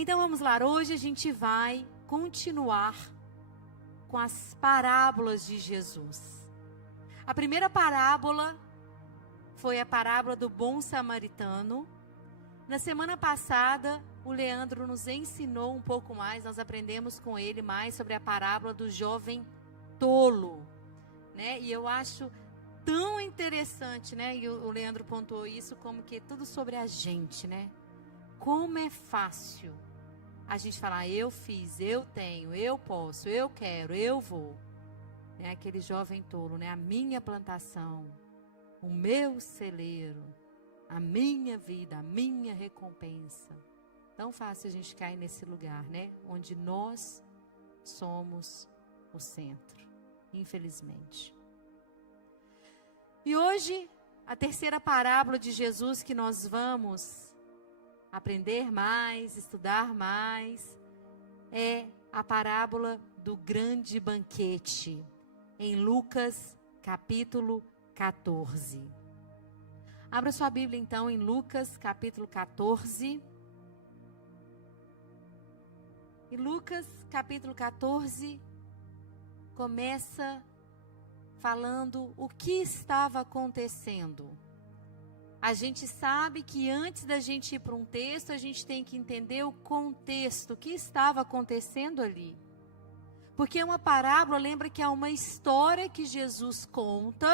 Então vamos lá, hoje a gente vai continuar com as parábolas de Jesus. A primeira parábola foi a parábola do bom samaritano. Na semana passada, o Leandro nos ensinou um pouco mais, nós aprendemos com ele mais sobre a parábola do jovem tolo, né? E eu acho tão interessante, né? E o Leandro pontuou isso como que é tudo sobre a gente, né? Como é fácil a gente falar, eu fiz, eu tenho, eu posso, eu quero, eu vou. É aquele jovem tolo, né? A minha plantação, o meu celeiro, a minha vida, a minha recompensa. Tão fácil a gente cair nesse lugar, né? Onde nós somos o centro, infelizmente. E hoje, a terceira parábola de Jesus que nós vamos aprender mais, estudar mais, é a parábola do grande banquete, em Lucas capítulo 14. Abra sua Bíblia então em Lucas capítulo 14. E Lucas capítulo 14 começa falando o que estava acontecendo. A gente sabe que antes da gente ir para um texto, a gente tem que entender o contexto, o que estava acontecendo ali. Porque uma parábola, lembra que é uma história que Jesus conta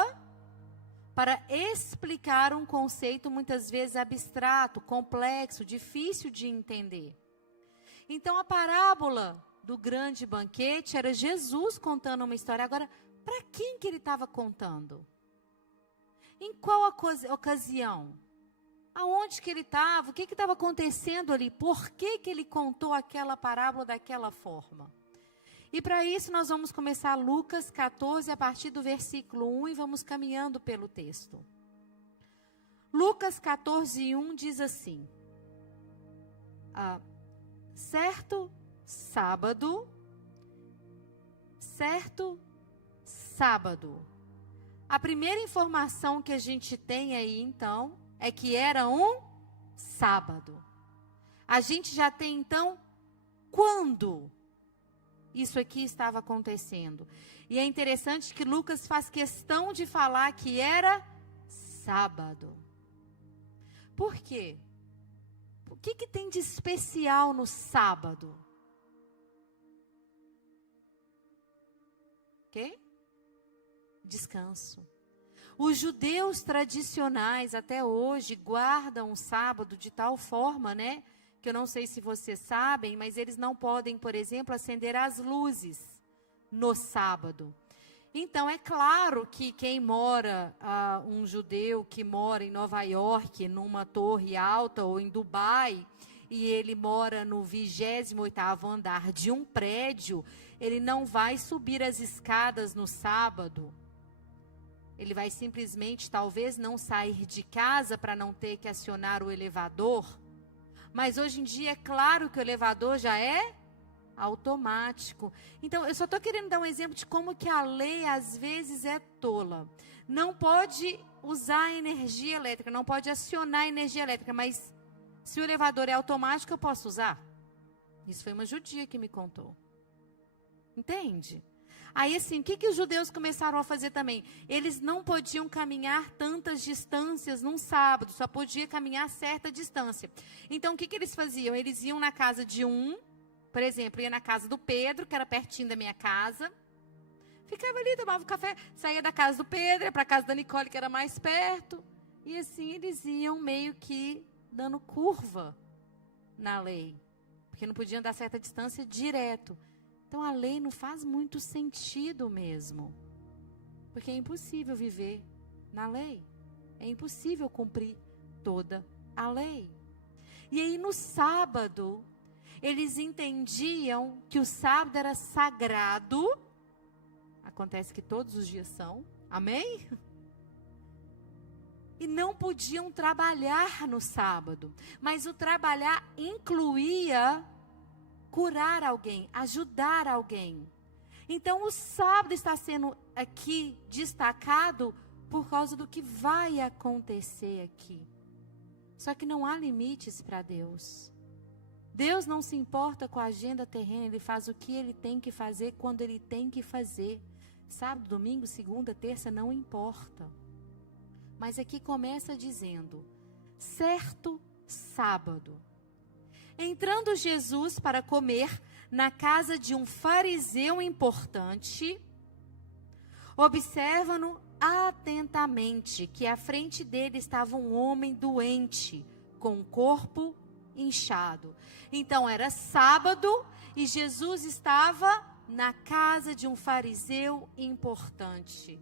para explicar um conceito muitas vezes abstrato, complexo, difícil de entender. Então a parábola do grande banquete era Jesus contando uma história. Agora, para quem que ele estava contando? Em qual ocasião? Aonde que ele estava? O que estava acontecendo ali? Por que ele contou aquela parábola daquela forma? E para isso nós vamos começar Lucas 14 a partir do versículo 1 e vamos caminhando pelo texto. Lucas 14, 1 diz assim: certo sábado. A primeira informação que a gente tem aí, então, é que era um sábado. A gente já tem, então, quando isso aqui estava acontecendo. E é interessante que Lucas faz questão de falar que era sábado. Por quê? O que tem de especial no sábado? Ok? Descanso. Os judeus tradicionais até hoje guardam o sábado de tal forma, né? Que eu não sei se vocês sabem, mas eles não podem, por exemplo, acender as luzes no sábado. Então, é claro que quem mora, um judeu que mora em Nova York, numa torre alta, ou em Dubai, e ele mora no 28º andar de um prédio, ele não vai subir as escadas no sábado. Ele vai simplesmente, talvez, não sair de casa para não ter que acionar o elevador. Mas hoje em dia é claro que o elevador já é automático. Então, eu só estou querendo dar um exemplo de como que a lei às vezes é tola. Não pode usar energia elétrica, não pode acionar energia elétrica, mas se o elevador é automático, eu posso usar. Isso foi uma judia que me contou. Entende? Aí assim, o que os judeus começaram a fazer também? Eles não podiam caminhar tantas distâncias num sábado, só podia caminhar certa distância. Então, o que eles faziam? Eles iam na casa de um, por exemplo, ia na casa do Pedro, que era pertinho da minha casa, ficava ali, tomava um café, saía da casa do Pedro, ia para a casa da Nicole, que era mais perto, e assim eles iam meio que dando curva na lei, porque não podiam dar certa distância direto. Então, a lei não faz muito sentido mesmo. Porque é impossível viver na lei. É impossível cumprir toda a lei. E aí, no sábado, eles entendiam que o sábado era sagrado. Acontece que todos os dias são. Amém? E não podiam trabalhar no sábado. Mas o trabalhar incluía curar alguém, ajudar alguém. Então, o sábado está sendo aqui destacado por causa do que vai acontecer aqui. Só que não há limites para Deus. Deus não se importa com a agenda terrena, Ele faz o que Ele tem que fazer, quando Ele tem que fazer. Sábado, domingo, segunda, terça, não importa. Mas aqui começa dizendo, certo sábado, entrando Jesus para comer na casa de um fariseu importante, observa-no atentamente que à frente dele estava um homem doente, com o corpo inchado. Então era sábado e Jesus estava na casa de um fariseu importante.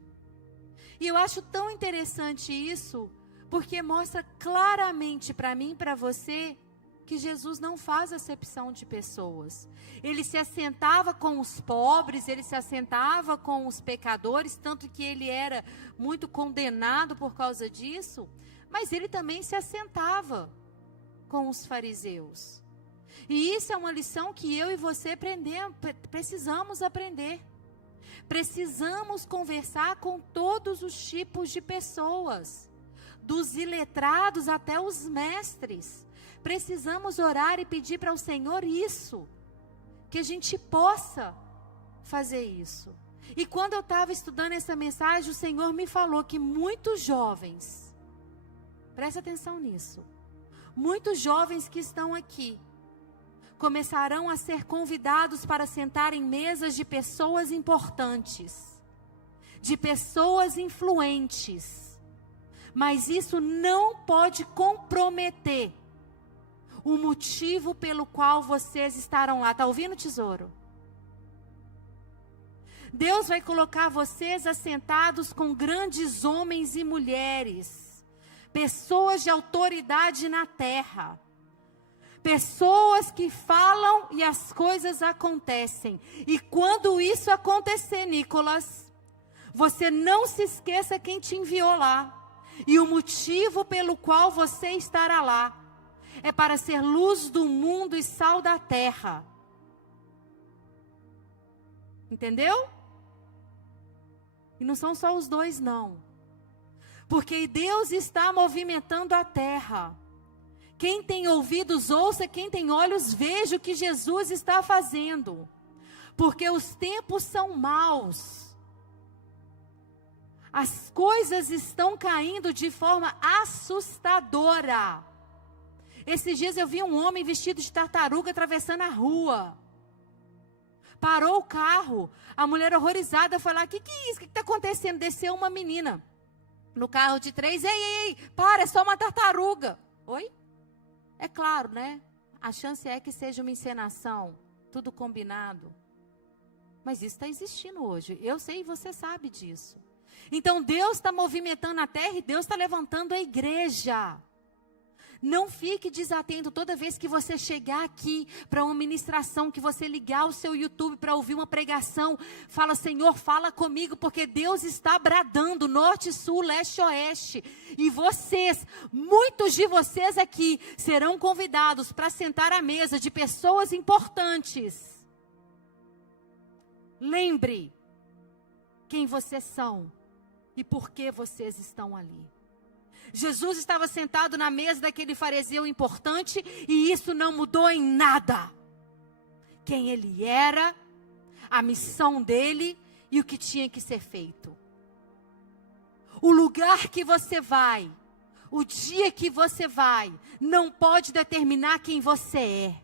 E eu acho tão interessante isso, porque mostra claramente para mim e para você que Jesus não faz acepção de pessoas. Ele se assentava com os pobres, ele se assentava com os pecadores, tanto que ele era muito condenado por causa disso, mas ele também se assentava com os fariseus. E isso é uma lição que eu e você precisamos aprender. Precisamos conversar com todos os tipos de pessoas, dos iletrados até os mestres. Precisamos orar e pedir para o Senhor isso, que a gente possa fazer isso. E quando eu estava estudando essa mensagem, o Senhor me falou que muitos jovens, presta atenção nisso, muitos jovens que estão aqui, começarão a ser convidados para sentar em mesas de pessoas importantes, de pessoas influentes. Mas isso não pode comprometer o motivo pelo qual vocês estarão lá. Está ouvindo, tesouro? Deus vai colocar vocês assentados com grandes homens e mulheres, pessoas de autoridade na terra. Pessoas que falam e as coisas acontecem. E quando isso acontecer, Nicolas, você não se esqueça quem te enviou lá. E o motivo pelo qual você estará lá é para ser luz do mundo e sal da terra. Entendeu? E não são só os dois, não. Porque Deus está movimentando a terra. Quem tem ouvidos, ouça, quem tem olhos, veja o que Jesus está fazendo. Porque os tempos são maus. As coisas estão caindo de forma assustadora. Esses dias eu vi um homem vestido de tartaruga atravessando a rua. Parou o carro. A mulher horrorizada foi lá, que é isso? O que está acontecendo? Desceu uma menina no carro de 3. Ei, para, é só uma tartaruga. Oi? É claro, né? A chance é que seja uma encenação, tudo combinado. Mas isso está existindo hoje. Eu sei e você sabe disso. Então Deus está movimentando a terra e Deus está levantando a igreja. Não fique desatento toda vez que você chegar aqui para uma ministração, que você ligar o seu YouTube para ouvir uma pregação. Fala, Senhor, fala comigo, porque Deus está bradando, norte, sul, leste, oeste. E vocês, muitos de vocês aqui, serão convidados para sentar à mesa de pessoas importantes. Lembre quem vocês são e por que vocês estão ali. Jesus estava sentado na mesa daquele fariseu importante e isso não mudou em nada. Quem ele era, a missão dele e o que tinha que ser feito. O lugar que você vai, o dia que você vai, não pode determinar quem você é.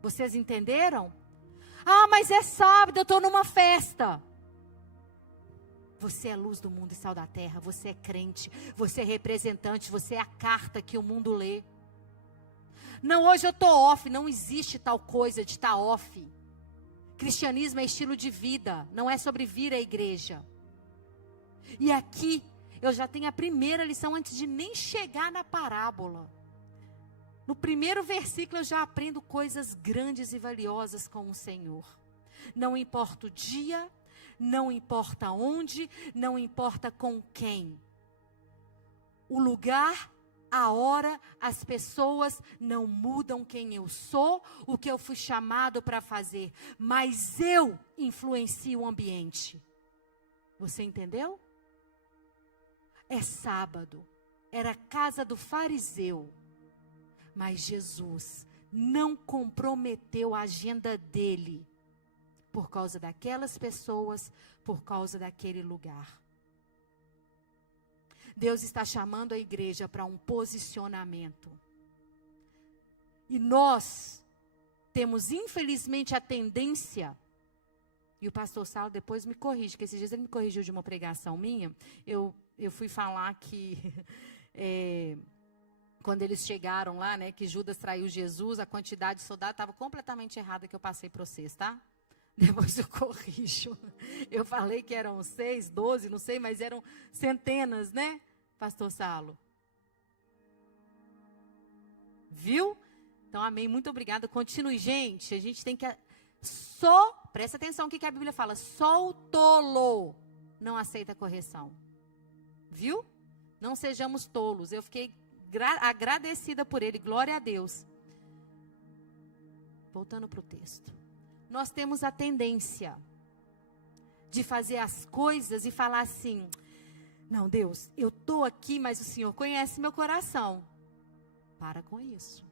Vocês entenderam? Ah, mas é sábado, eu estou numa festa. Você é luz do mundo e sal da terra, você é crente, você é representante, você é a carta que o mundo lê. Não, hoje eu estou off, não existe tal coisa de estar off. Cristianismo é estilo de vida, não é sobre vir à igreja. E aqui, eu já tenho a primeira lição antes de nem chegar na parábola. No primeiro versículo eu já aprendo coisas grandes e valiosas com o Senhor. Não importa o dia, não importa onde, não importa com quem. O lugar, a hora, as pessoas não mudam quem eu sou, o que eu fui chamado para fazer. Mas eu influencio o ambiente. Você entendeu? É sábado, era a casa do fariseu. Mas Jesus não comprometeu a agenda dele por causa daquelas pessoas, por causa daquele lugar. Deus está chamando a igreja para um posicionamento. E nós temos, infelizmente, a tendência, e o pastor Saulo depois me corrige, porque esses dias ele me corrigiu de uma pregação minha, eu fui falar que, quando eles chegaram lá, né, que Judas traiu Jesus, a quantidade de soldados estava completamente errada que eu passei para vocês, tá? Depois eu corrijo. Eu falei que eram 6, 12, não sei, mas eram centenas, né, pastor Saulo? Viu? Então, amém, muito obrigada. Continue, gente. A gente tem que... presta atenção o que a Bíblia fala. Só o tolo não aceita correção. Viu? Não sejamos tolos. Eu fiquei agradecida por ele. Glória a Deus. Voltando para o texto. Nós temos a tendência de fazer as coisas e falar assim: não, Deus, eu estou aqui, mas o Senhor conhece meu coração. Para com isso.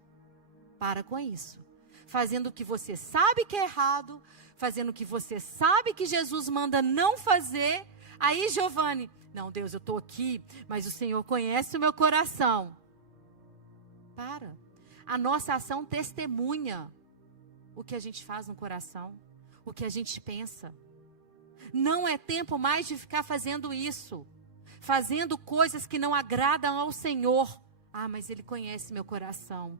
Para com isso. Fazendo o que você sabe que é errado, fazendo o que você sabe que Jesus manda não fazer. Aí, Giovanni, não, Deus, eu estou aqui, mas o Senhor conhece o meu coração. Para. A nossa ação testemunha o que a gente faz no coração, o que a gente pensa. Não é tempo mais de ficar fazendo isso, fazendo coisas que não agradam ao Senhor. Ah, mas Ele conhece meu coração.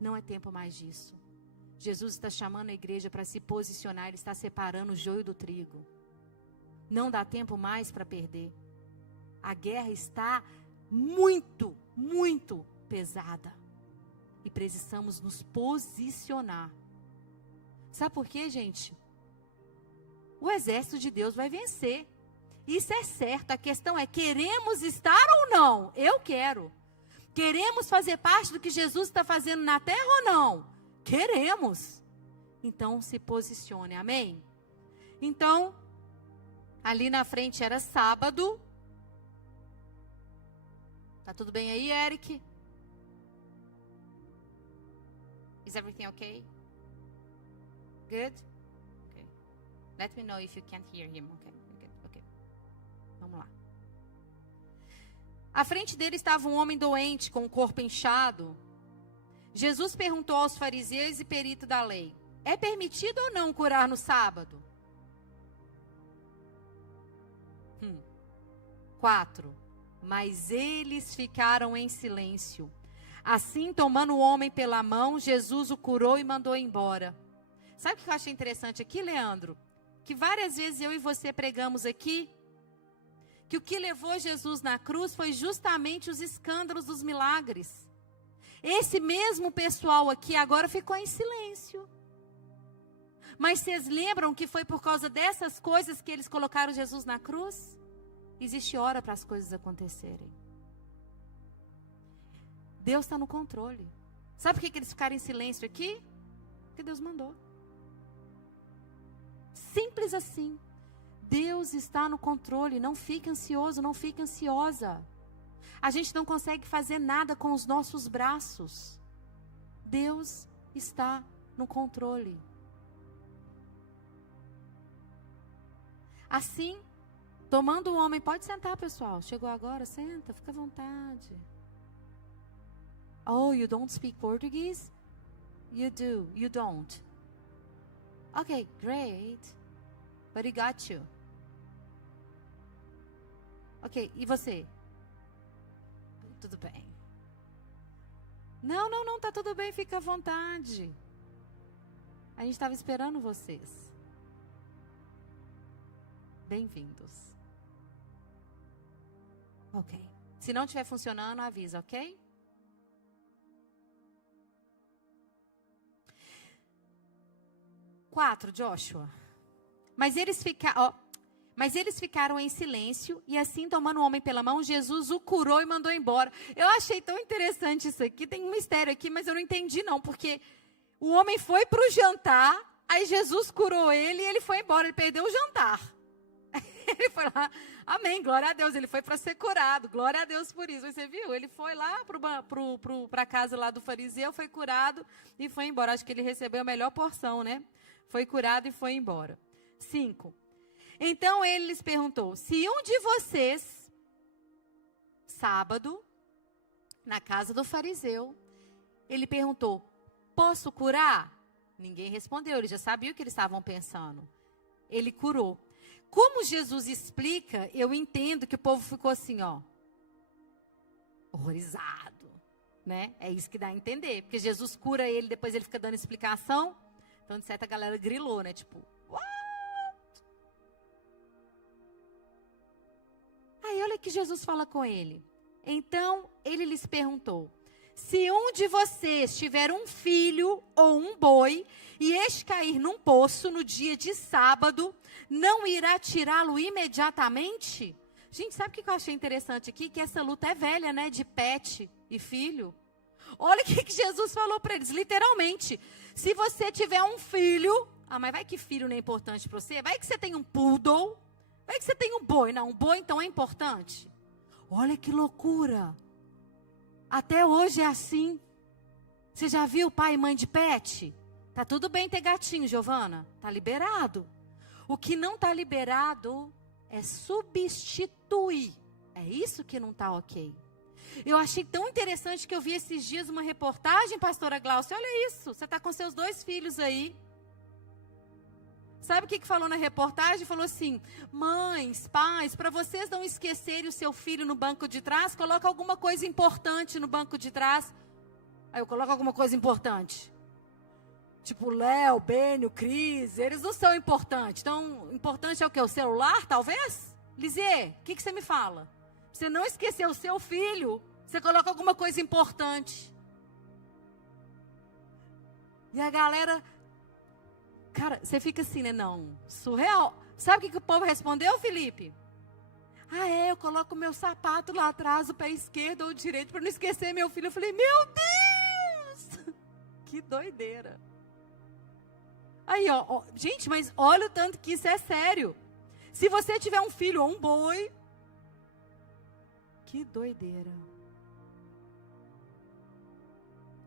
Não é tempo mais disso. Jesus está chamando a igreja para se posicionar, Ele está separando o joio do trigo. Não dá tempo mais para perder. A guerra está muito, muito pesada. E precisamos nos posicionar. Sabe por quê, gente? O exército de Deus vai vencer. Isso é certo. A questão é, queremos estar ou não? Eu quero. Queremos fazer parte do que Jesus está fazendo na terra ou não? Queremos. Então se posicione, amém? Então, ali na frente era sábado. Tá tudo bem aí, Eric? Is everything okay? Good? Okay. Let me know if you can't hear him. Okay. Good. Okay. Vamos lá. À frente dele estava um homem doente, com o corpo inchado. Jesus perguntou aos fariseus e peritos da lei: é permitido ou não curar no sábado? 4. Mas eles ficaram em silêncio. Assim, tomando o homem pela mão, Jesus o curou e mandou embora. Sabe o que eu achei interessante aqui, Leandro? Que várias vezes eu e você pregamos aqui, que o que levou Jesus na cruz foi justamente os escândalos dos milagres. Esse mesmo pessoal aqui agora ficou em silêncio. Mas vocês lembram que foi por causa dessas coisas que eles colocaram Jesus na cruz? Existe hora para as coisas acontecerem. Deus está no controle. Sabe por que eles ficaram em silêncio aqui? Porque Deus mandou. Simples assim. Deus está no controle. Não fique ansioso, não fique ansiosa. A gente não consegue fazer nada com os nossos braços. Deus está no controle. Assim, tomando o homem, pode sentar, pessoal. Chegou agora, senta, fica à vontade. Oh, you don't speak Portuguese? You do, you don't. Okay, great. But he got you. Ok, e você? Tudo bem. Não, tá tudo bem, fica à vontade. A gente estava esperando vocês. Bem-vindos. Ok. Se não estiver funcionando, avisa, ok? Quatro, Joshua. Mas eles ficaram em silêncio, e assim, tomando o homem pela mão, Jesus o curou e mandou embora. Eu achei tão interessante isso aqui, tem um mistério aqui, mas eu não entendi não, porque o homem foi para o jantar, aí Jesus curou ele e ele foi embora, ele perdeu o jantar. Ele foi lá, Amém, glória a Deus, ele foi para ser curado, glória a Deus por isso. Você viu? Ele foi lá para a casa lá do fariseu, foi curado e foi embora. Acho que ele recebeu a melhor porção, né? Foi curado e foi embora. 5. Então ele lhes perguntou, se um de vocês, sábado, na casa do fariseu, ele perguntou, posso curar? Ninguém respondeu, ele já sabia o que eles estavam pensando. Ele curou. Como Jesus explica, eu entendo que o povo ficou assim, ó, horrorizado, né? É isso que dá a entender, porque Jesus cura ele, depois ele fica dando explicação, então de certa galera grilou, né? Tipo, what? Aí olha que Jesus fala com ele. Então ele lhes perguntou, se um de vocês tiver um filho ou um boi, e este cair num poço no dia de sábado, não irá tirá-lo imediatamente? Gente, sabe o que eu achei interessante aqui? Que essa luta é velha, né? De pet e filho. Olha o que Jesus falou para eles, literalmente. Se você tiver um filho, mas vai que filho não é importante para você? Vai que você tem um poodle, vai que você tem um boi. Não, um boi então é importante. Olha que loucura. Até hoje é assim. Você já viu pai e mãe de pet? Tá tudo bem ter gatinho, Giovana. Tá liberado. O que não tá liberado é substituir. É isso que não tá ok. Eu achei tão interessante que eu vi esses dias uma reportagem, pastora Glaucia. Olha isso, você tá com seus 2 filhos aí. Sabe o que falou na reportagem? Falou assim, mães, pais, para vocês não esquecerem o seu filho no banco de trás, coloca alguma coisa importante no banco de trás. Aí eu coloco alguma coisa importante. Tipo, Léo, Bênio, Cris, eles não são importantes. Então, importante é o quê? O celular, talvez? Lisier, o que você me fala? Você não esquecer o seu filho, você coloca alguma coisa importante. E a galera... Cara, você fica assim, né? Não, surreal. Sabe o que o povo respondeu, Felipe? Eu coloco meu sapato lá atrás, o pé esquerdo ou o direito, para não esquecer meu filho. Eu falei, meu Deus! Que doideira. Aí, ó, gente, mas olha o tanto que isso é sério. Se você tiver um filho ou um boi, que doideira.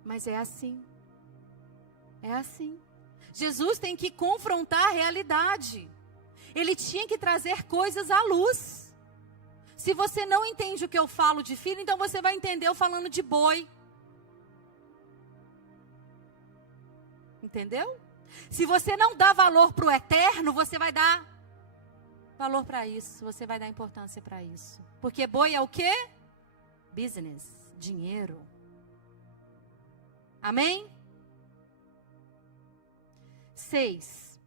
Mas é assim. É assim. Jesus tem que confrontar a realidade. Ele tinha que trazer coisas à luz. Se você não entende o que eu falo de filho, então você vai entender eu falando de boi. Entendeu? Se você não dá valor para o eterno, você vai dar valor para isso. Você vai dar importância para isso. Porque boi é o quê? Business, dinheiro. Amém? 6.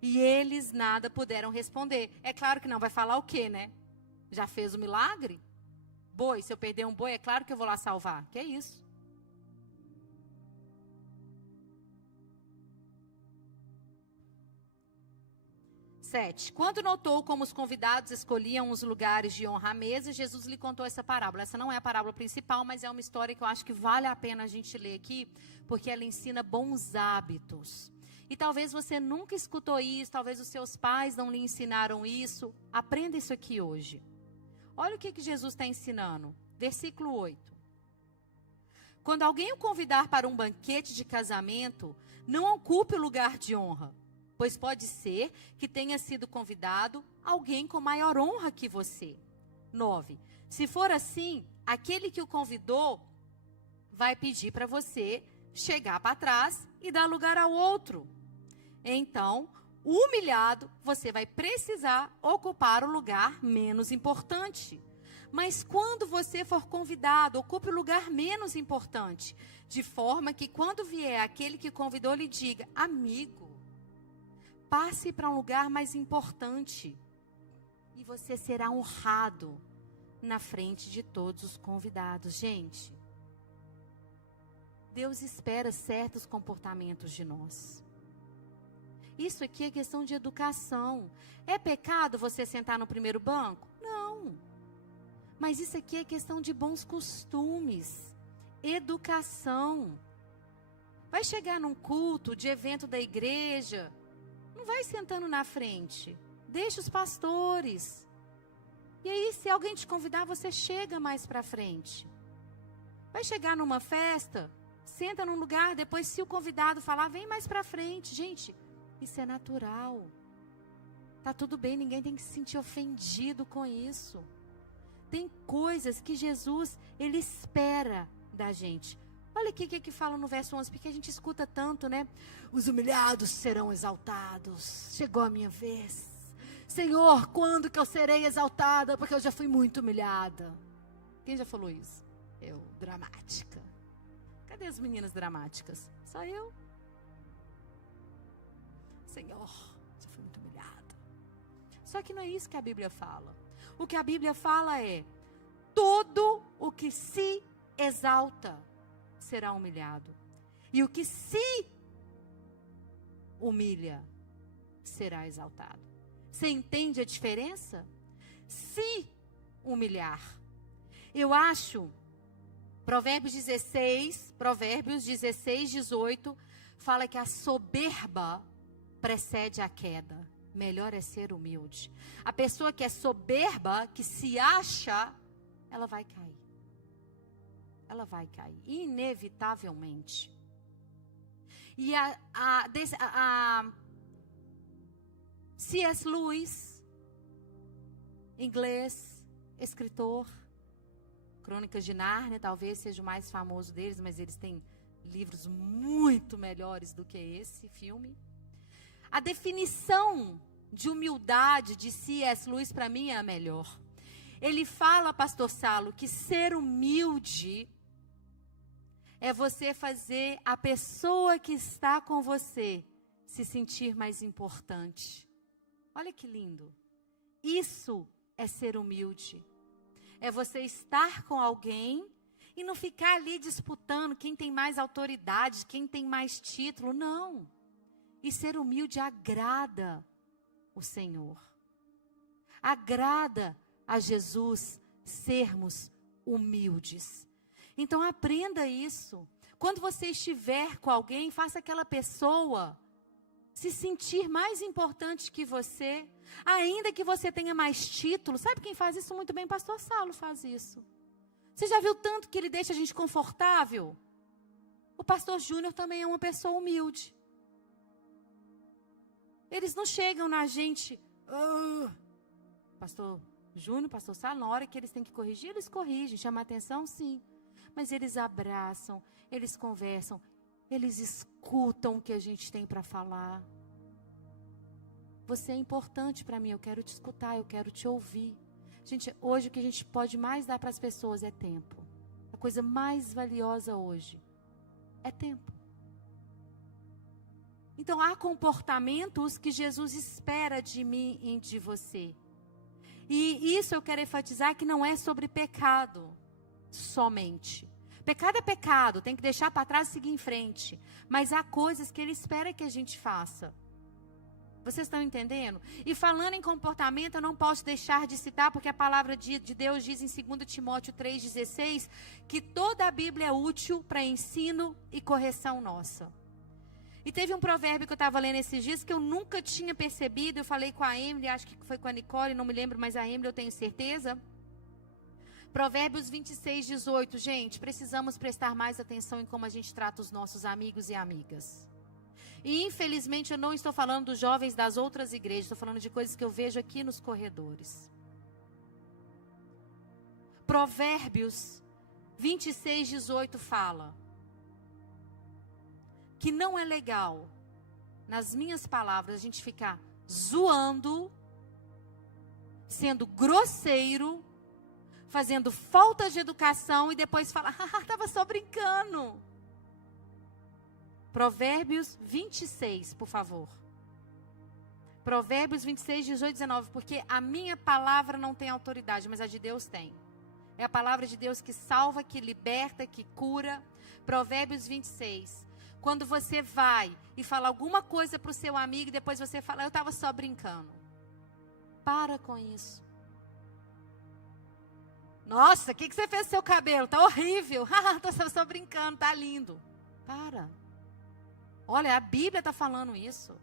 E eles nada puderam responder. É claro que não, vai falar o quê, né? Já fez o milagre? Boi, se eu perder um boi, é claro que eu vou lá salvar. Que é isso? 7. Quando notou como os convidados escolhiam os lugares de honra à mesa, Jesus lhe contou essa parábola. Essa não é a parábola principal, mas é uma história que eu acho que vale a pena a gente ler aqui, porque ela ensina bons hábitos. E talvez você nunca escutou isso, talvez os seus pais não lhe ensinaram isso. Aprenda isso aqui hoje. Olha o que Jesus está ensinando. Versículo 8. Quando alguém o convidar para um banquete de casamento, não ocupe o lugar de honra, pois pode ser que tenha sido convidado alguém com maior honra que você. 9. Se for assim, aquele que o convidou vai pedir para você chegar para trás e dar lugar ao outro. Então, humilhado, você vai precisar ocupar o lugar menos importante. Mas quando você for convidado, ocupe o lugar menos importante, de forma que quando vier aquele que convidou lhe diga, amigo, passe para um lugar mais importante e você será honrado na frente de todos os convidados. Gente, Deus espera certos comportamentos de nós. Isso aqui é questão de educação. É pecado você sentar no primeiro banco? Não. Mas isso aqui é questão de bons costumes, educação. Vai chegar num culto de evento da igreja, não vai sentando na frente. Deixa os pastores. E aí, se alguém te convidar, você chega mais para frente. Vai chegar numa festa, senta num lugar, depois se o convidado falar, vem mais para frente. Gente, isso é natural. Tá tudo bem, ninguém tem que se sentir ofendido com isso. Tem coisas que Jesus, ele espera da gente. Olha aqui o que fala no verso 11, porque a gente escuta tanto, né? Os humilhados serão exaltados. Chegou a minha vez. Senhor, quando que eu serei exaltada? Porque eu já fui muito humilhada. Quem já falou isso? Eu, dramática. Cadê as meninas dramáticas? Só eu? Senhor, já fui muito humilhada. Só que não é isso que a Bíblia fala. O que a Bíblia fala é: todo o que se exalta será humilhado. E o que se humilha será exaltado. Você entende a diferença? Se humilhar. Eu acho, Provérbios 16, 18, fala que a soberba precede a queda. Melhor é ser humilde. A pessoa que é soberba, que se acha, ela vai cair. Ela vai cair, inevitavelmente. E C.S. Lewis, inglês, escritor, Crônicas de Nárnia, talvez seja o mais famoso deles, mas eles têm livros muito melhores do que esse filme. A definição de humildade de C.S. Lewis, para mim, é a melhor. Ele fala, pastor Salo, que ser humilde é você fazer a pessoa que está com você se sentir mais importante. Olha que lindo. Isso é ser humilde. É você estar com alguém e não ficar ali disputando quem tem mais autoridade, quem tem mais título. Não. E ser humilde agrada o Senhor. Agrada a Jesus sermos humildes. Então aprenda isso. Quando você estiver com alguém, faça aquela pessoa se sentir mais importante que você, ainda que você tenha mais título. Sabe quem faz isso muito bem? Pastor Saulo faz isso. Você já viu tanto que ele deixa a gente confortável? O pastor Júnior também é uma pessoa humilde. Eles não chegam na gente, pastor Júnior, pastor Saulo, na hora que eles têm que corrigir, eles corrigem, chamam a atenção, sim. Mas eles abraçam, eles conversam, eles escutam o que a gente tem para falar. Você é importante para mim, eu quero te escutar, eu quero te ouvir. Gente, hoje o que a gente pode mais dar para as pessoas é tempo. A coisa mais valiosa hoje é tempo. Então há comportamentos que Jesus espera de mim e de você. E isso eu quero enfatizar que não é sobre pecado somente. Pecado é pecado, tem que deixar para trás e seguir em frente. Mas há coisas que Ele espera que a gente faça. Vocês estão entendendo? E falando em comportamento, eu não posso deixar de citar, porque a palavra de Deus diz em 2 Timóteo 3,16, que toda a Bíblia é útil para ensino e correção nossa. E teve um provérbio que eu estava lendo esses dias, que eu nunca tinha percebido, eu falei com a Emily, acho que foi com a Nicole, não me lembro, mas a Emily eu tenho certeza. Provérbios 26:18, gente, precisamos prestar mais atenção em como a gente trata os nossos amigos e amigas. E infelizmente eu não estou falando dos jovens das outras igrejas, estou falando de coisas que eu vejo aqui nos corredores. Provérbios 26:18 fala que não é legal, nas minhas palavras, a gente ficar zoando, sendo grosseiro, fazendo falta de educação e depois falar, estava só brincando. Provérbios 26, por favor. Provérbios 26, 18, 19. Porque a minha palavra não tem autoridade, mas a de Deus tem. É a palavra de Deus que salva, que liberta, que cura. Provérbios 26. Quando você vai e fala alguma coisa para o seu amigo e depois você fala, eu estava só brincando. Para com isso. Nossa, o que você fez com seu cabelo? Está horrível. Estou só brincando, está lindo. Para. Olha, a Bíblia está falando isso.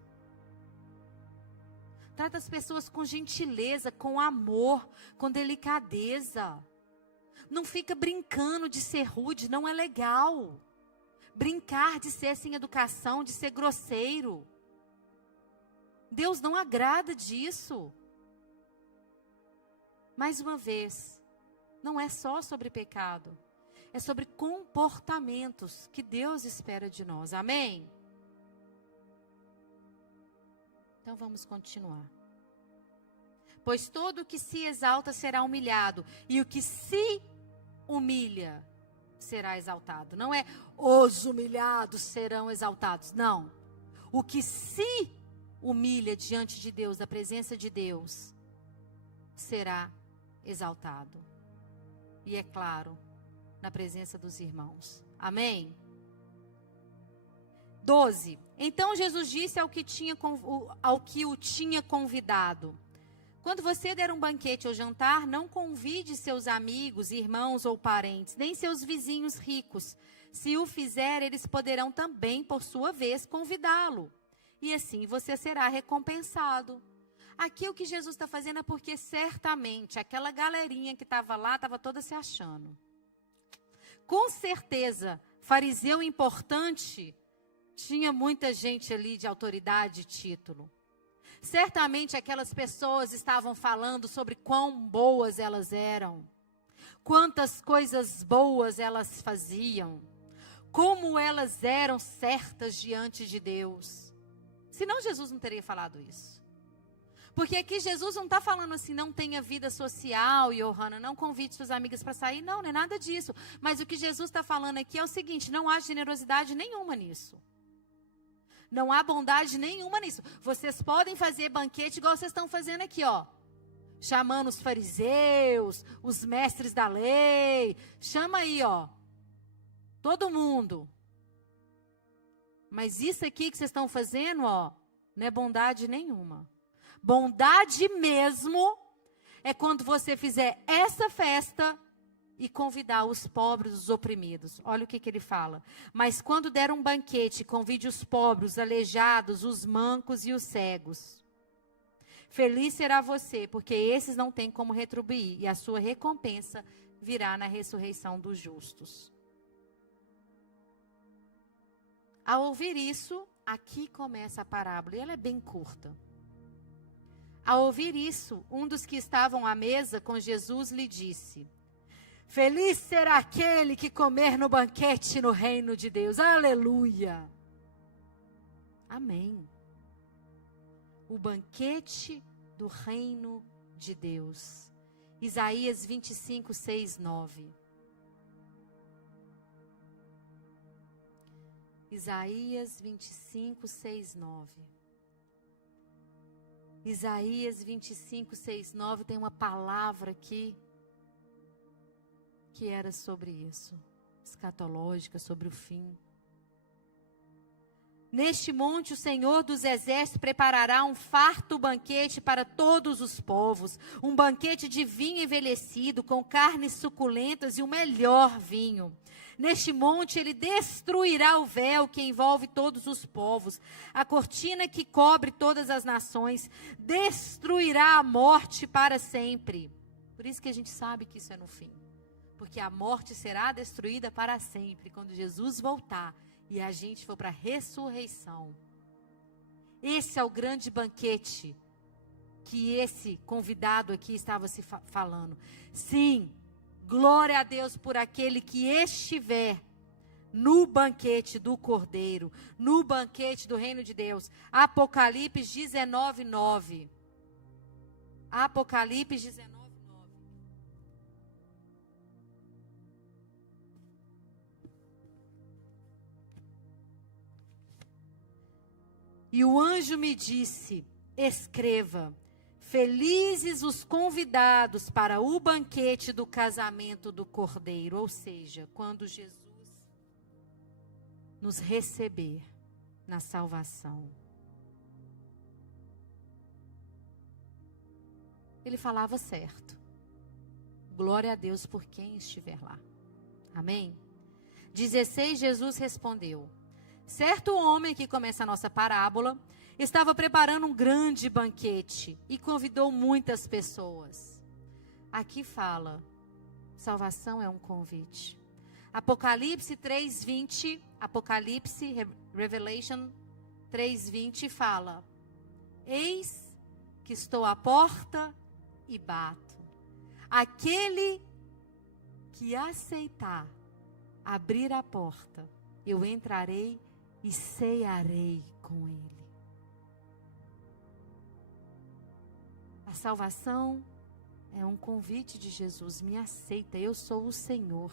Trata as pessoas com gentileza, com amor, com delicadeza. Não fica brincando de ser rude, não é legal. Brincar de ser sem educação, de ser grosseiro. Deus não agrada disso. Mais uma vez, não é só sobre pecado. É sobre comportamentos que Deus espera de nós. Amém? Então vamos continuar. Pois todo o que se exalta será humilhado, e o que se humilha será exaltado. Não é os humilhados serão exaltados. Não. O que se humilha diante de Deus, da presença de Deus, será exaltado. E é claro, na presença dos irmãos. Amém? 12. Então Jesus disse ao que o tinha convidado: quando você der um banquete ou jantar, não convide seus amigos, irmãos ou parentes, nem seus vizinhos ricos. Se o fizer, eles poderão também, por sua vez, convidá-lo. E assim você será recompensado. Aqui o que Jesus está fazendo é porque certamente aquela galerinha que estava lá estava toda se achando. Com certeza, fariseu importante, tinha muita gente ali de autoridade e título. Certamente aquelas pessoas estavam falando sobre quão boas elas eram, quantas coisas boas elas faziam, como elas eram certas diante de Deus. Senão Jesus não teria falado isso. Porque aqui Jesus não está falando assim, não tenha vida social, Johanna, não convide suas amigas para sair. Não, não é nada disso. Mas o que Jesus está falando aqui é o seguinte, não há generosidade nenhuma nisso. Não há bondade nenhuma nisso. Vocês podem fazer banquete igual vocês estão fazendo aqui, ó. Chamando os fariseus, os mestres da lei. Chama aí, ó. Todo mundo. Mas isso aqui que vocês estão fazendo, ó, não é bondade nenhuma. Bondade mesmo é quando você fizer essa festa e convidar os pobres, os oprimidos. Olha o que ele fala. Mas quando der um banquete, convide os pobres, os aleijados, os mancos e os cegos. Feliz será você, porque esses não têm como retribuir, e a sua recompensa virá na ressurreição dos justos. Ao ouvir isso, aqui começa a parábola, e ela é bem curta. Ao ouvir isso, um dos que estavam à mesa com Jesus lhe disse: feliz será aquele que comer no banquete no reino de Deus. Aleluia. Amém. O banquete do reino de Deus. Isaías 25, 6, 9. Isaías 25, 6, 9. Isaías 25, 6, 9 tem uma palavra aqui que era sobre isso, escatológica, sobre o fim. Neste monte o Senhor dos Exércitos preparará um farto banquete para todos os povos, um banquete de vinho envelhecido, com carnes suculentas e o melhor vinho. Neste monte ele destruirá o véu que envolve todos os povos, a cortina que cobre todas as nações, destruirá a morte para sempre. Por isso que a gente sabe que isso é no fim. Porque a morte será destruída para sempre, quando Jesus voltar e a gente for para a ressurreição. Esse é o grande banquete que esse convidado aqui estava se falando. Sim, glória a Deus por aquele que estiver no banquete do Cordeiro, no banquete do reino de Deus. Apocalipse 19, 9. Apocalipse 19, 9. E o anjo me disse: escreva, felizes os convidados para o banquete do casamento do Cordeiro. Ou seja, quando Jesus nos receber na salvação. Ele falava certo. Glória a Deus por quem estiver lá. Amém? 16, Jesus respondeu: certo homem, que começa a nossa parábola, estava preparando um grande banquete e convidou muitas pessoas. Aqui fala, salvação é um convite. Apocalipse 3:20, Revelation 3:20 fala: eis que estou à porta e bato. Aquele que aceitar abrir a porta, eu entrarei e cearei com ele. A salvação é um convite de Jesus. Me aceita, eu sou o Senhor.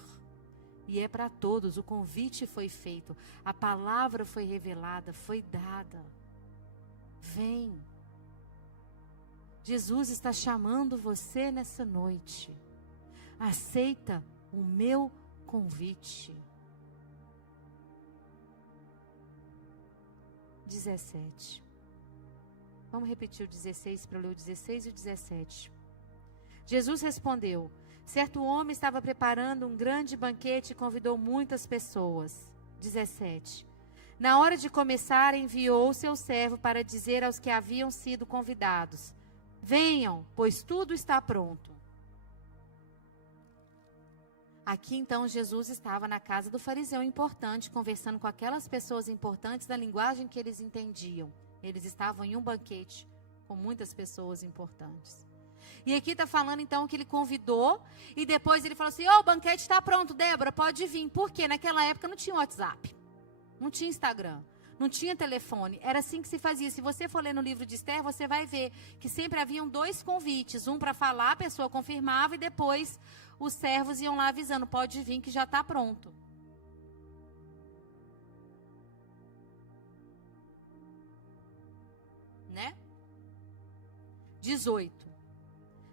E é para todos, o convite foi feito, a palavra foi revelada, foi dada. Vem. Jesus está chamando você nessa noite. Aceita o meu convite. 17. Vamos repetir o 16 para ler o 16 e o 17. Jesus respondeu: certo homem estava preparando um grande banquete e convidou muitas pessoas. 17. Na hora de começar, enviou seu servo para dizer aos que haviam sido convidados: venham, pois tudo está pronto. Aqui então Jesus estava na casa do fariseu importante, conversando com aquelas pessoas importantes da linguagem que eles entendiam. Eles estavam em um banquete com muitas pessoas importantes. E aqui está falando então que ele convidou e depois ele falou assim: o banquete está pronto, Débora, pode vir. Por quê? Naquela época não tinha WhatsApp, não tinha Instagram, não tinha telefone. Era assim que se fazia. Se você for ler no livro de Esther, você vai ver que sempre haviam 2 convites. Um para falar, a pessoa confirmava e depois os servos iam lá avisando: pode vir que já está pronto. Né? 18.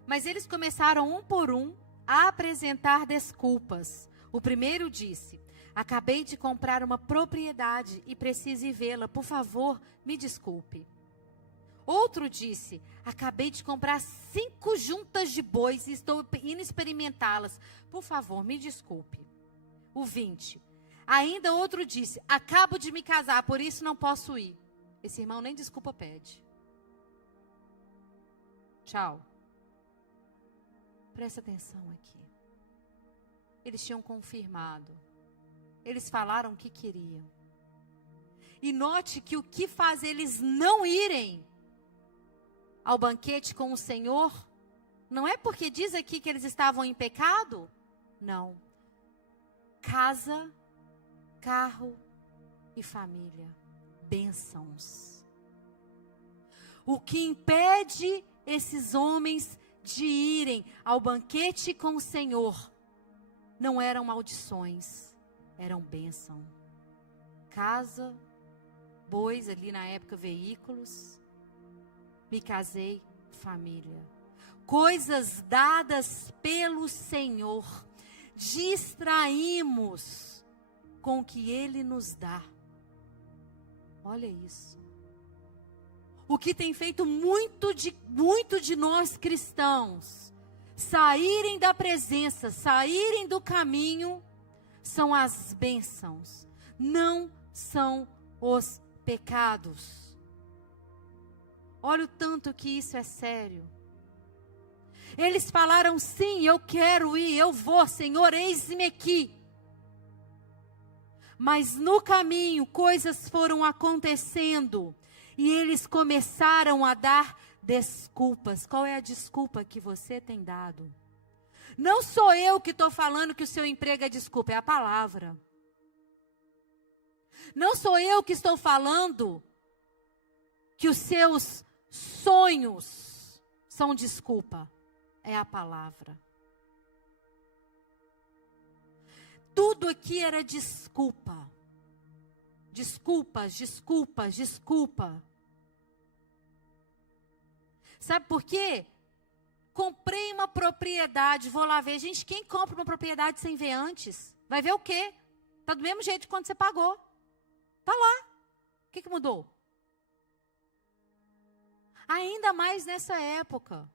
Mas eles começaram um por um a apresentar desculpas. O primeiro disse: acabei de comprar uma propriedade e preciso ir vê-la. Por favor, me desculpe. Outro disse: acabei de comprar 5 juntas de bois e estou indo experimentá-las. Por favor, me desculpe. O 20. Ainda outro disse: acabo de me casar, por isso não posso ir. Esse irmão nem desculpa pede. Tchau. Presta atenção aqui. Eles tinham confirmado. Eles falaram o que queriam. E note que o que faz eles não irem ao banquete com o Senhor, não é porque diz aqui que eles estavam em pecado. Não. Casa, carro e família. Bênçãos. O que impede esses homens de irem ao banquete com o Senhor não eram maldições, eram bênção. Casa, bois, ali na época veículos, me casei, família. Coisas dadas pelo Senhor, distraímos com o que Ele nos dá. Olha isso. O que tem feito muito de nós cristãos saírem da presença, saírem do caminho, são as bênçãos, não são os pecados. Olha o tanto que isso é sério. Eles falaram: sim, eu quero ir, eu vou, Senhor, eis-me aqui. Mas no caminho coisas foram acontecendo e eles começaram a dar desculpas. Qual é a desculpa que você tem dado? Não sou eu que estou falando que o seu emprego é desculpa, é a palavra. Não sou eu que estou falando que os seus sonhos são desculpa, é a palavra. Tudo aqui era desculpa. Desculpas, desculpas, desculpa. Sabe por quê? Comprei uma propriedade, vou lá ver. Gente, quem compra uma propriedade sem ver antes? Vai ver o quê? Está do mesmo jeito de quando você pagou. Está lá. O que mudou? Ainda mais nessa época.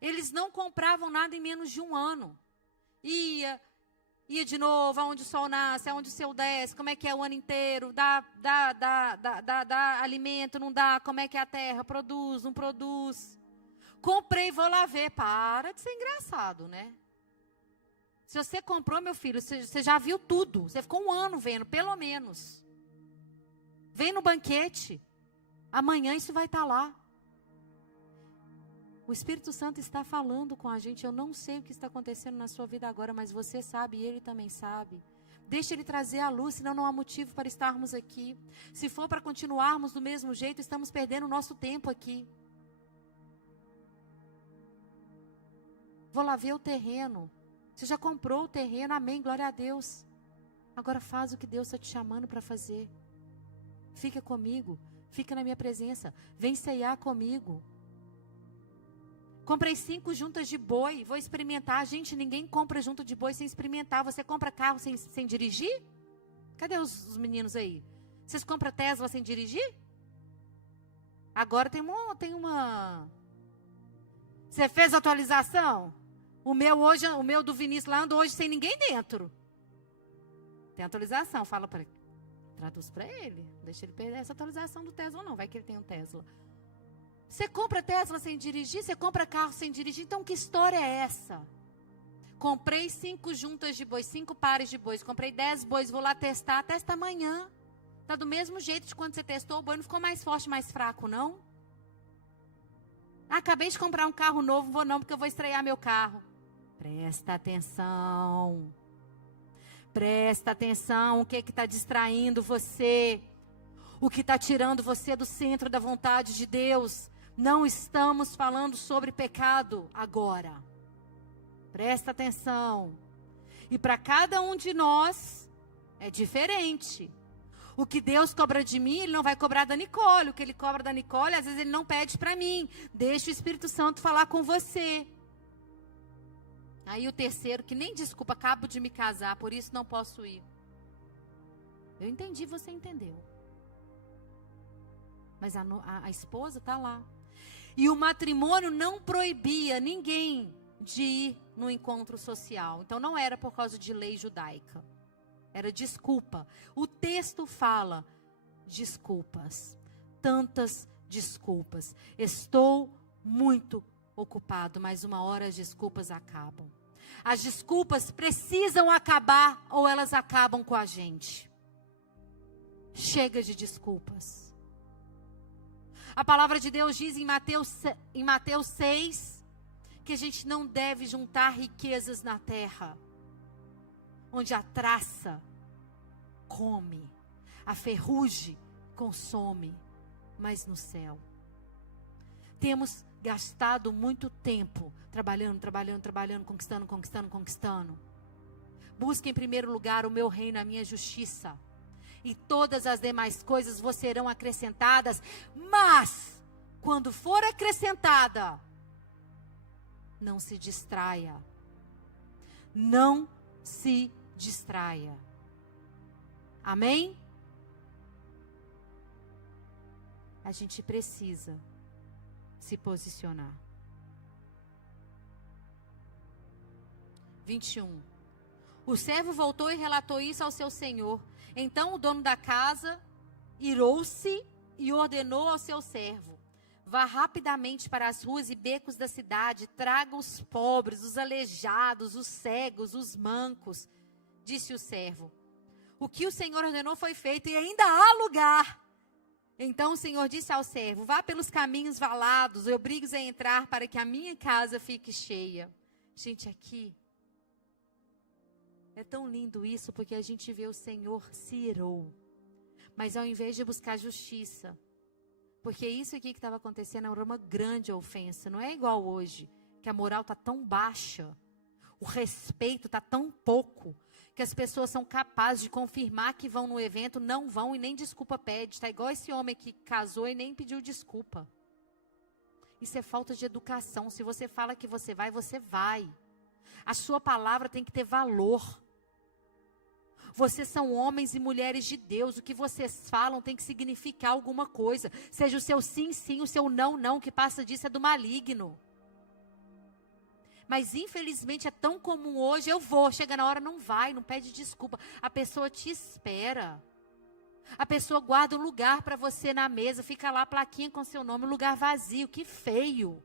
Eles não compravam nada em menos de 1 ano. Ia, Ir de novo, aonde o sol nasce, aonde o céu desce, como é que é o ano inteiro, dá alimento, não dá, como é que é a terra, produz, não produz. Comprei, vou lá ver. Para de ser engraçado, né? Se você comprou, meu filho, você já viu tudo. Você ficou um ano vendo, pelo menos. Vem no banquete. Amanhã isso vai estar lá. O Espírito Santo está falando com a gente. Eu não sei o que está acontecendo na sua vida agora, mas você sabe e Ele também sabe. Deixa Ele trazer a luz, senão não há motivo para estarmos aqui. Se for para continuarmos do mesmo jeito, estamos perdendo o nosso tempo aqui. Vou lá ver o terreno. Você já comprou o terreno, amém, glória a Deus. Agora faz o que Deus está te chamando para fazer. Fica comigo, fica na minha presença, vem ceiar comigo. Comprei 5 juntas de boi, vou experimentar. Gente, ninguém compra junta de boi sem experimentar. Você compra carro sem dirigir? Cadê os meninos aí? Vocês compram Tesla sem dirigir? Agora tem uma... Você fez a atualização? O meu do Vinícius lá andou hoje sem ninguém dentro. Tem atualização, fala para ele. Traduz para ele. Deixa ele perder essa atualização do Tesla não, vai que ele tem um Tesla. Você compra Tesla sem dirigir? Você compra carro sem dirigir? Então que história é essa? Comprei 5 juntas de bois, 5 pares de bois. Comprei 10 bois, vou lá testar. Testa amanhã. Tá do mesmo jeito de quando você testou. O boi não ficou mais forte, mais fraco, não? Acabei de comprar um carro novo, vou não, porque eu vou estrear meu carro. Presta atenção. Presta atenção. O que está distraindo você? O que está tirando você do centro da vontade de Deus? Não estamos falando sobre pecado agora. Presta atenção. E para cada um de nós é diferente. O que Deus cobra de mim, Ele não vai cobrar da Nicole. O que Ele cobra da Nicole, às vezes Ele não pede para mim. Deixa o Espírito Santo falar com você. Aí o terceiro, que nem desculpa, acabo de me casar, por isso não posso ir. Eu entendi, você entendeu. Mas a esposa está lá. E o matrimônio não proibia ninguém de ir no encontro social. Então não era por causa de lei judaica. Era desculpa. O texto fala desculpas. Tantas desculpas. Estou muito ocupado, mas uma hora as desculpas acabam. As desculpas precisam acabar ou elas acabam com a gente. Chega de desculpas. A palavra de Deus diz em Mateus 6, que a gente não deve juntar riquezas na terra, onde a traça come, a ferrugem consome, mas no céu. Temos gastado muito tempo trabalhando, conquistando. Busque em primeiro lugar o meu reino, a minha justiça. E todas as demais coisas vos serão acrescentadas. Mas, quando for acrescentada, não se distraia. Não se distraia. Amém? A gente precisa se posicionar. 21. O servo voltou e relatou isso ao seu senhor. Então o dono da casa irou-se e ordenou ao seu servo: vá rapidamente para as ruas e becos da cidade, traga os pobres, os aleijados, os cegos, os mancos. Disse o servo: o que o Senhor ordenou foi feito e ainda há lugar. Então o Senhor disse ao servo: vá pelos caminhos valados e obrigue-os a entrar para que a minha casa fique cheia. Gente, aqui é tão lindo isso, porque a gente vê o Senhor se irou. Mas ao invés de buscar justiça, porque isso aqui que estava acontecendo era uma grande ofensa, não é igual hoje, que a moral está tão baixa, o respeito está tão pouco, que as pessoas são capazes de confirmar que vão no evento, não vão e nem desculpa pede. Está igual esse homem que casou e nem pediu desculpa. Isso é falta de educação. Se você fala que você vai, você vai. A sua palavra tem que ter valor. Vocês são homens e mulheres de Deus. O que vocês falam tem que significar alguma coisa. Seja o seu sim, sim, o seu não, não. O que passa disso é do maligno. Mas infelizmente é tão comum hoje, eu vou, chega na hora, não vai, não pede desculpa. A pessoa te espera. A pessoa guarda um lugar para você na mesa, fica lá a plaquinha com seu nome, um lugar vazio, que feio.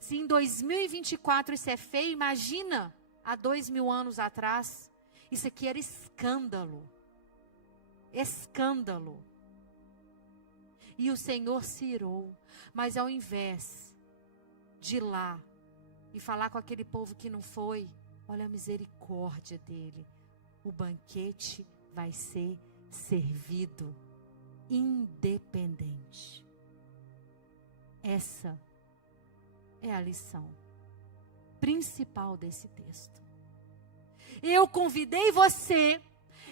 Se em 2024 isso é feio, imagina há 2000 anos atrás. Isso aqui era escândalo. Escândalo. E o Senhor se irou, mas ao invés de ir lá e falar com aquele povo que não foi, olha a misericórdia dele. O banquete vai ser servido independente. Essa é a lição principal desse texto. Eu convidei você,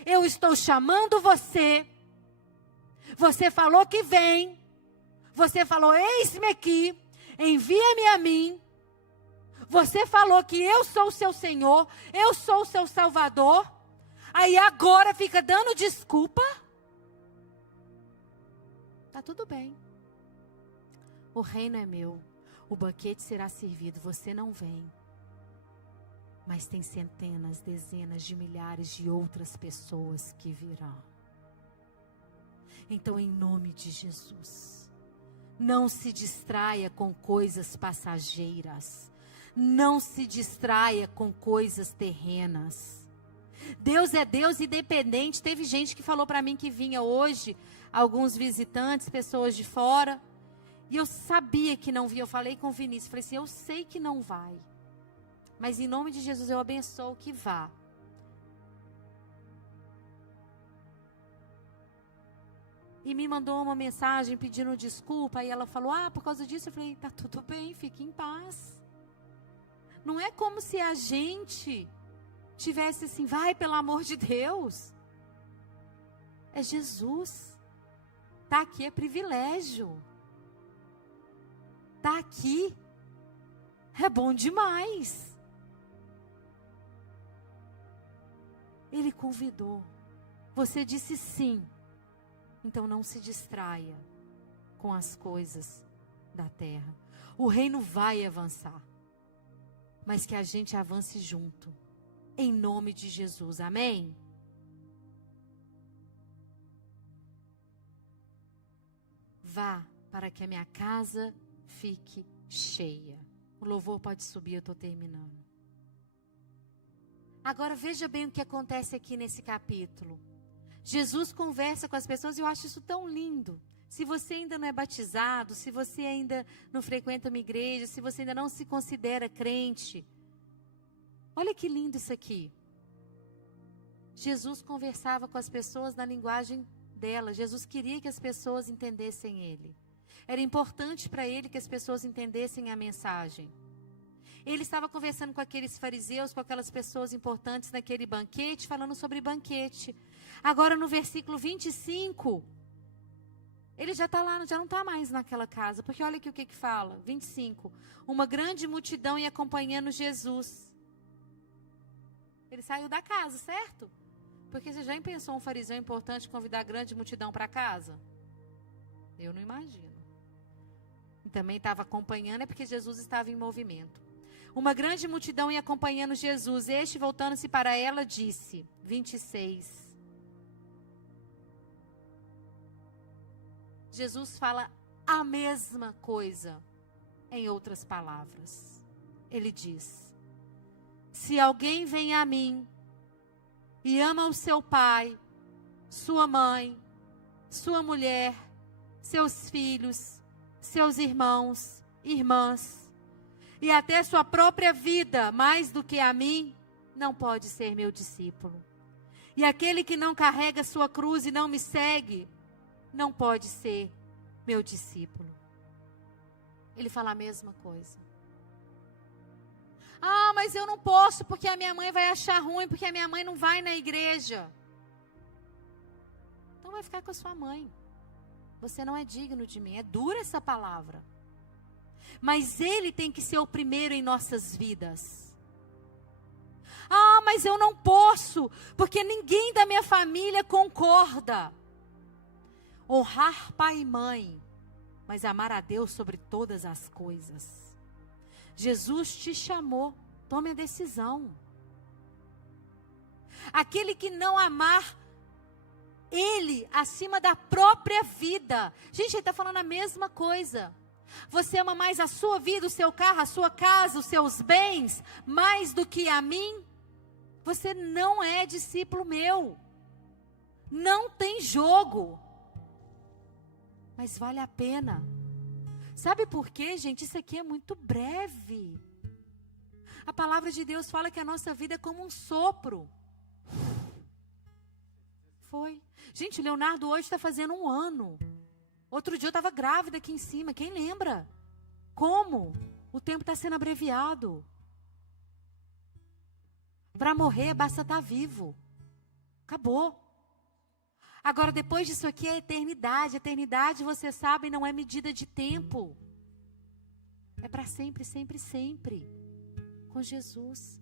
eu estou chamando você, você falou que vem, você falou, eis-me aqui, envia-me a mim, você falou que eu sou o seu Senhor, eu sou o seu Salvador, aí agora fica dando desculpa? Tá tudo bem. O reino é meu, o banquete será servido, você não vem. Mas tem centenas, dezenas de milhares de outras pessoas que virão. Então, em nome de Jesus, não se distraia com coisas passageiras. Não se distraia com coisas terrenas. Deus é Deus independente. Teve gente que falou para mim que vinha hoje, alguns visitantes, pessoas de fora, e eu sabia que não via. Eu falei com o Vinícius, falei assim, eu sei que não vai, mas em nome de Jesus eu abençoo que vá. E me mandou uma mensagem pedindo desculpa, e ela falou, por causa disso, eu falei, tá tudo bem, fique em paz. Não é como se a gente tivesse assim, vai pelo amor de Deus. É Jesus. Tá aqui é privilégio. Tá aqui é bom demais. Ele convidou. Você disse sim. Então não se distraia com as coisas da terra. O reino vai avançar, mas que a gente avance junto, em nome de Jesus, amém? Vá para que a minha casa fique cheia. O louvor pode subir, eu estou terminando. Agora veja bem o que acontece aqui nesse capítulo. Jesus conversa com as pessoas e eu acho isso tão lindo. Se você ainda não é batizado, se você ainda não frequenta uma igreja, se você ainda não se considera crente, olha que lindo isso aqui. Jesus conversava com as pessoas na linguagem dela. Jesus queria que as pessoas entendessem ele. Era importante para ele que as pessoas entendessem a mensagem. Ele estava conversando com aqueles fariseus, com aquelas pessoas importantes naquele banquete, falando sobre banquete. Agora no versículo 25, ele já está lá, já não está mais naquela casa. Porque olha aqui o que fala, 25. Uma grande multidão ia acompanhando Jesus. Ele saiu da casa, certo? Porque você já pensou um fariseu importante convidar a grande multidão para casa? Eu não imagino. E também estava acompanhando, é porque Jesus estava em movimento. Uma grande multidão ia acompanhando Jesus. Este, voltando-se para ela, disse, 26. Jesus fala a mesma coisa, em outras palavras. Ele diz, se alguém vem a mim e ama o seu pai, sua mãe, sua mulher, seus filhos, seus irmãos, irmãs, e até sua própria vida, mais do que a mim, não pode ser meu discípulo. E aquele que não carrega sua cruz e não me segue, não pode ser meu discípulo. Ele fala a mesma coisa. Mas eu não posso porque a minha mãe vai achar ruim, porque a minha mãe não vai na igreja. Então vai ficar com a sua mãe. Você não é digno de mim. É dura essa palavra. Mas ele tem que ser o primeiro em nossas vidas. Mas eu não posso, porque ninguém da minha família concorda. Honrar pai e mãe mas amar a Deus sobre todas as coisas. Jesus te chamou, tome a decisão. Aquele que não amar Ele acima da própria vida. Gente, ele está falando a mesma coisa. Você ama mais a sua vida, o seu carro, a sua casa, os seus bens, mais do que a mim? Você não é discípulo meu. Não tem jogo. Mas vale a pena. Sabe por quê, gente? Isso aqui é muito breve. A palavra de Deus fala que a nossa vida é como um sopro. Foi. Gente, o Leonardo hoje está fazendo 1 ano. Outro dia eu estava grávida aqui em cima. Quem lembra? Como? O tempo está sendo abreviado. Para morrer, basta estar vivo. Acabou. Agora, depois disso aqui é eternidade. Eternidade, você sabe, não é medida de tempo. É para sempre, sempre, sempre. Com Jesus.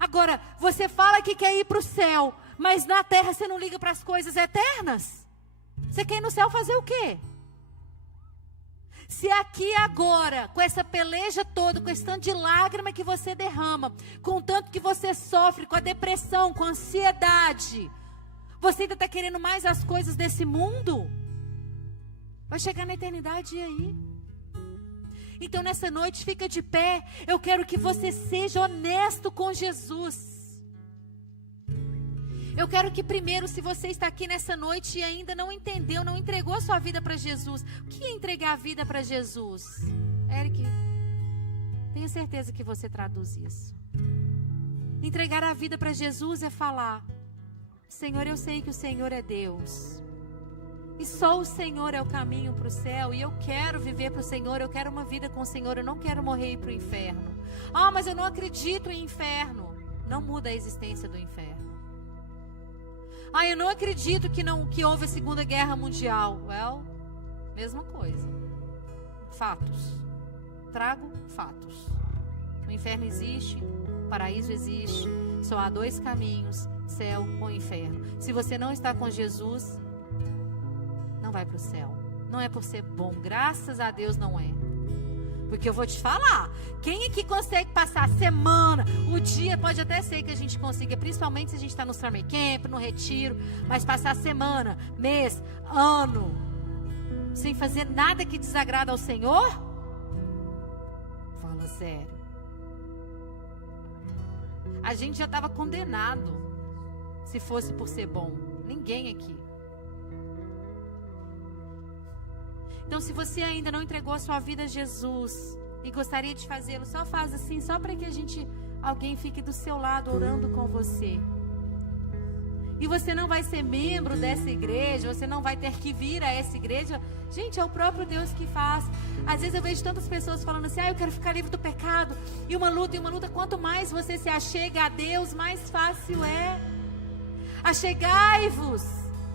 Agora, você fala que quer ir para o céu, mas na terra você não liga para as coisas eternas? Você quer ir no céu fazer o quê? Se aqui agora, com essa peleja toda, com esse tanto de lágrima que você derrama, com o tanto que você sofre, com a depressão, com a ansiedade, você ainda está querendo mais as coisas desse mundo? Vai chegar na eternidade e aí? Então nessa noite fica de pé. Eu quero que você seja honesto com Jesus. Eu quero que primeiro, se você está aqui nessa noite e ainda não entendeu, não entregou a sua vida para Jesus. O que é entregar a vida para Jesus? Eric, tenho certeza que você traduz isso. Entregar a vida para Jesus é falar: Senhor, eu sei que o Senhor é Deus. E só o Senhor é o caminho para o céu. E eu quero viver para o Senhor. Eu quero uma vida com o Senhor. Eu não quero morrer e ir para o inferno. Ah, mas eu não acredito em inferno. Não muda a existência do inferno. Ah, eu não acredito que houve a Segunda Guerra Mundial. Well, mesma coisa. Fatos. Trago fatos. O inferno existe. O paraíso existe. Só há 2 caminhos. Céu ou inferno. Se você não está com Jesus, não vai para o céu. Não é por ser bom, graças a Deus não é. Porque eu vou te falar, quem aqui consegue passar a semana, o dia, pode até ser que a gente consiga, principalmente se a gente está no summer camp, no retiro, mas passar a semana, mês, ano, sem fazer nada que desagrada ao Senhor? Fala sério. A gente já estava condenado, se fosse por ser bom. Ninguém aqui. Então, se você ainda não entregou a sua vida a Jesus e gostaria de fazê-lo, só faz assim, só para que alguém fique do seu lado orando com você. E você não vai ser membro dessa igreja, você não vai ter que vir a essa igreja. Gente, é o próprio Deus que faz. Às vezes eu vejo tantas pessoas falando assim: eu quero ficar livre do pecado. E uma luta. Quanto mais você se achega a Deus, mais fácil é. Achegai-vos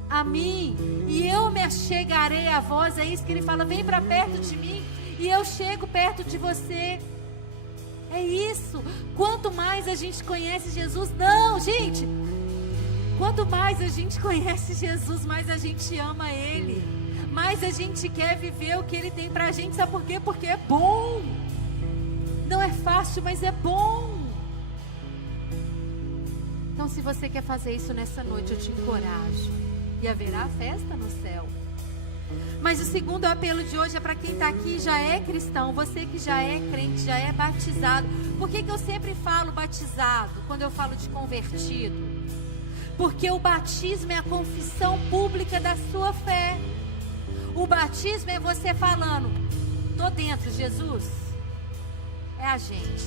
a mim, e eu me achegarei a vós. É isso que ele fala: vem para perto de mim, e eu chego perto de você. É isso. Quanto mais a gente conhece Jesus, não, gente, quanto mais a gente conhece Jesus, mais a gente ama Ele, mais a gente quer viver o que Ele tem pra gente. Sabe por quê? Porque é bom. Não é fácil, mas é bom. Então, se você quer fazer isso nessa noite, eu te encorajo. E haverá festa no céu. Mas o segundo apelo de hoje é para quem está aqui e já é cristão. Você que já é crente, já é batizado. Por que eu sempre falo batizado quando eu falo de convertido? Porque o batismo é a confissão pública da sua fé. O batismo é você falando: tô dentro, Jesus. É a gente.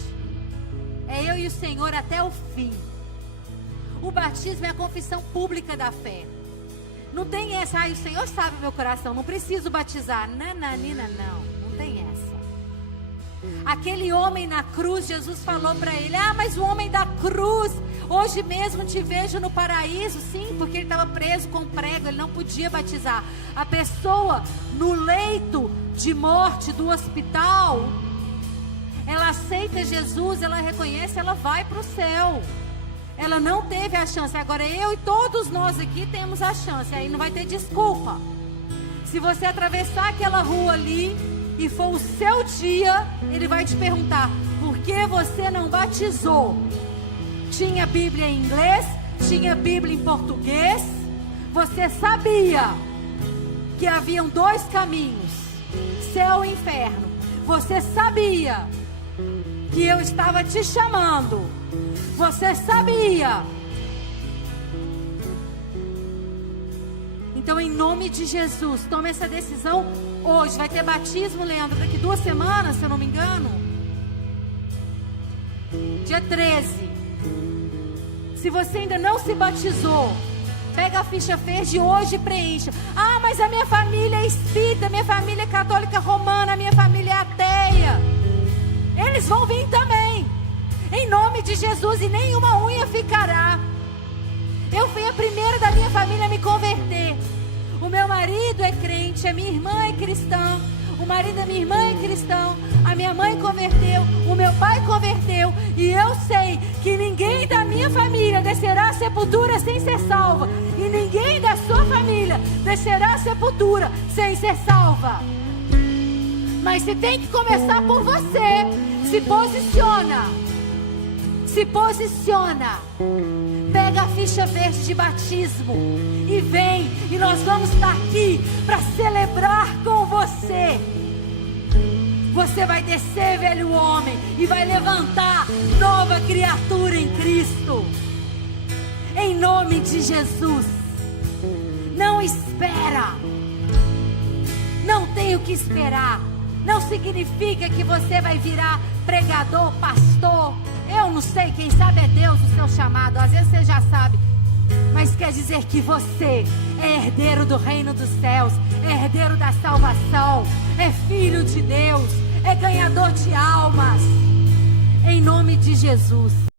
É eu e o Senhor até o fim. O batismo é a confissão pública da fé. Não tem essa: o Senhor sabe o meu coração, não preciso batizar. Nananina, não tem essa. Aquele homem na cruz, Jesus falou para ele: mas o homem da cruz, hoje mesmo te vejo no paraíso. Sim, porque ele estava preso com prego, ele não podia batizar. A pessoa no leito de morte do hospital, ela aceita Jesus, ela reconhece, ela vai para o céu. Ela não teve a chance. Agora eu e todos nós aqui temos a chance. Aí não vai ter desculpa. Se você atravessar aquela rua ali e for o seu dia, ele vai te perguntar: por que você não batizou? Tinha Bíblia em inglês, tinha Bíblia em português. Você sabia que haviam dois caminhos, céu e inferno. Você sabia que eu estava te chamando. Você sabia. Então, em nome de Jesus, tome essa decisão hoje. Vai ter batismo, Leandro, daqui 2 semanas, se eu não me engano. Dia 13. Se você ainda não se batizou, pega a ficha verde hoje e preencha. Ah, mas a minha família é espírita, a minha família é católica romana, a minha família é ateia. Eles vão vir também, em nome de Jesus, e nenhuma unha ficará. Eu fui a primeira da minha família a me converter. O meu marido é crente, a minha irmã é cristã, o marido da minha irmã é cristão, a minha mãe converteu, o meu pai converteu, e eu sei que ninguém da minha família descerá à sepultura sem ser salva, e ninguém da sua família descerá à sepultura sem ser salva. Mas se tem que começar por você, se posiciona. Se posiciona. Pega a ficha verde de batismo e vem, e nós vamos estar aqui para celebrar com você. Você vai descer, velho homem, e vai levantar nova criatura em Cristo. Em nome de Jesus. Não espera. Não tem o que esperar. Não significa que você vai virar pregador, pastor. Eu não sei, quem sabe é Deus o seu chamado. Às vezes você já sabe. Mas quer dizer que você é herdeiro do reino dos céus, é herdeiro da salvação, é filho de Deus, é ganhador de almas. Em nome de Jesus.